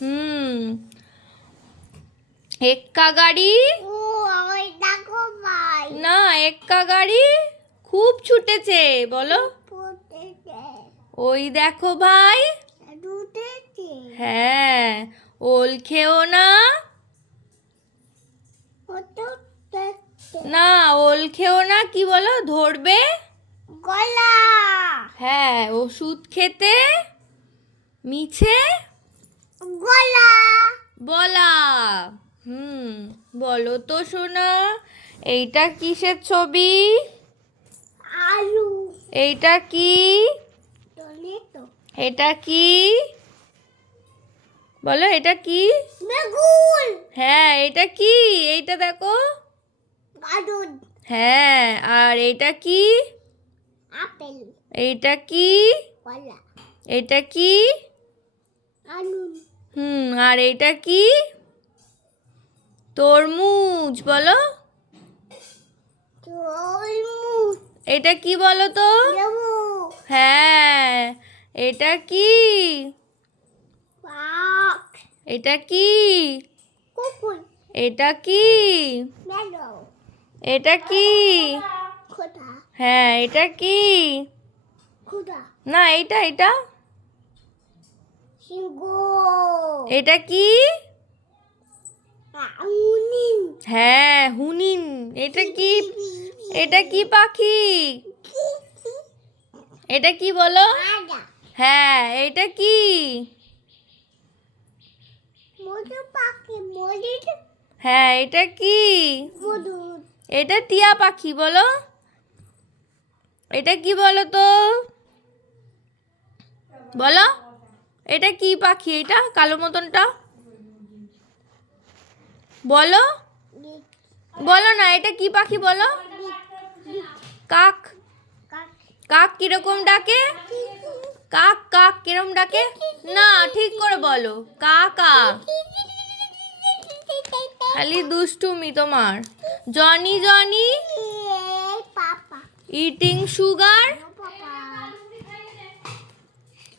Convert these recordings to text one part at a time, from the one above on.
হুম, এক্কা গাড়ি না, এক্কা গাড়ি খুব ছুটেছে, বলো। ওই দেখো ভাই, হ্যাঁ, ওল খেও না, না ওল খেও না, কি বলো, ধরবে গলা, হ্যাঁ, ওষুধ খেতে মিছে গলা বলা। বলো তো সোনা, এইটা কিসের ছবি? আলু। এইটা কি? এটা কি বলো, এটা কি? বেগুন। হ্যাঁ, এটা কি? এইটা দেখো, গাজর। হ্যাঁ, আর এটা কি? আপেল। এইটা কি? কলা। এটা কি? আলু। আর এইটা কি? তরমুজ, বলো। তরমুজ। এটা কি বলো তো? লেবু। হ্যাঁ, এটা কি? পাক। এটা কি? কুকুর। এটা কি? ম্যালো। এটা কি? খোদা। হ্যাঁ, এটা কি? খোদা। না, এটা সিংহ। এটা কি? হুনিন। হ্যাঁ, হুনিন। এটা কি? এটা কি পাখি? এটা কি বলো? হ্যাঁ, এটা কি? হ্যাঁ, এটা কি? এটা টিয়া পাখি, বলো। এটা কি বলো তো? বলো, এটা কি পাখি? এটা কালো মতনটা বলো, বলো না, এটা কি পাখি বলো? কাক। কাক কিরকম ডাকে? কাক কাক কিরকম ডাকে? না, ঠিক করে বলো, কাকা। খালি দুষ্টুমি তোমার। Johnny Johnny eating sugar,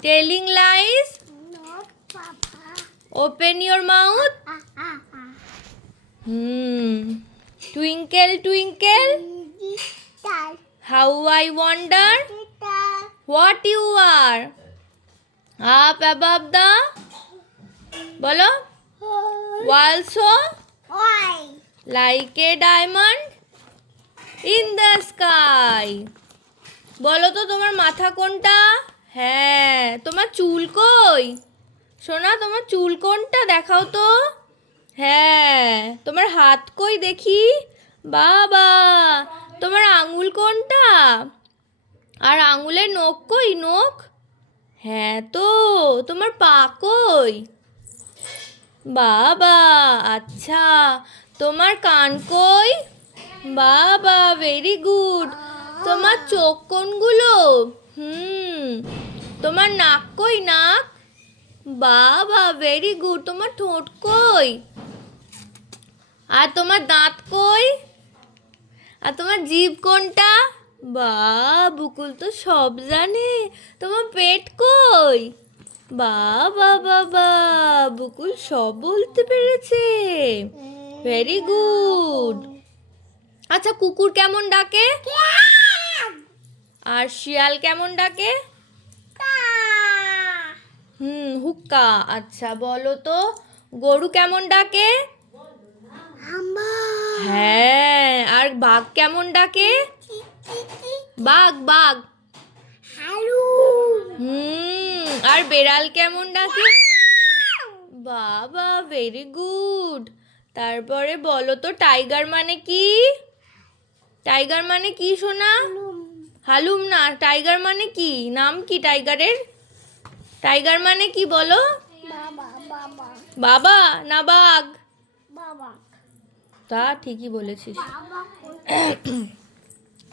telling lies, open your mouth, twinkle twinkle how I wonder what you are, up above the, বলো, also like a diamond in the sky. বলো তো তোমার মাথা কোনটা? হ্যাঁ, তোমার চুল কই সোনা? তোমার চুল কোনটা দেখাও তো। হ্যাঁ, তোমার হাত কই দেখি? বাবা, তোমার আঙুল কোনটা? আর আঙুলের নখ কই? নখ, হ্যাঁ তো, তোমার পা কই? বাবা, আচ্ছা, তোমার কান কই? বাবা, ভেরি গুড। তোমার চোখ কোনগুলো? তোমার নাক কই? নাক, বাবা, ভেরি গুড। তোমার ঠোঁট কই? আর তোমার দাঁত কই? আর তোমার জিভ কোনটা? বুকুল তো সব জানে। তোমার পেট কই? বাবা বাবা, বুকুল সব বলতে পেরেছে, ভেরি গুড। আচ্ছা, কুকুর কেমন ডাকে? আর শিয়াল কেমন ডাকে? হুক্কা। আচ্ছা, বলো তো গরু কেমন ডাকে? হ্যাঁ, আর বাঘ কেমন ডাকে? বাঘ বাঘ। আর বেড়াল কেমন ডাকে? বাবা, ভেরি গুড। তারপরে বলো তো টাইগার মানে কি? টাইগার মানে কি সোনা? হালুম না, টাইগার মানে কি? নাম কি টাইগারের? টাইগার মানে কি বলো? বাবা না বাঘ? তা ঠিকই বলেছিস।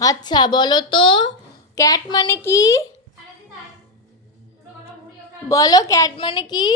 আচ্ছা, বলো তো ক্যাট মানে কি? বলো, ক্যাট মানে কি?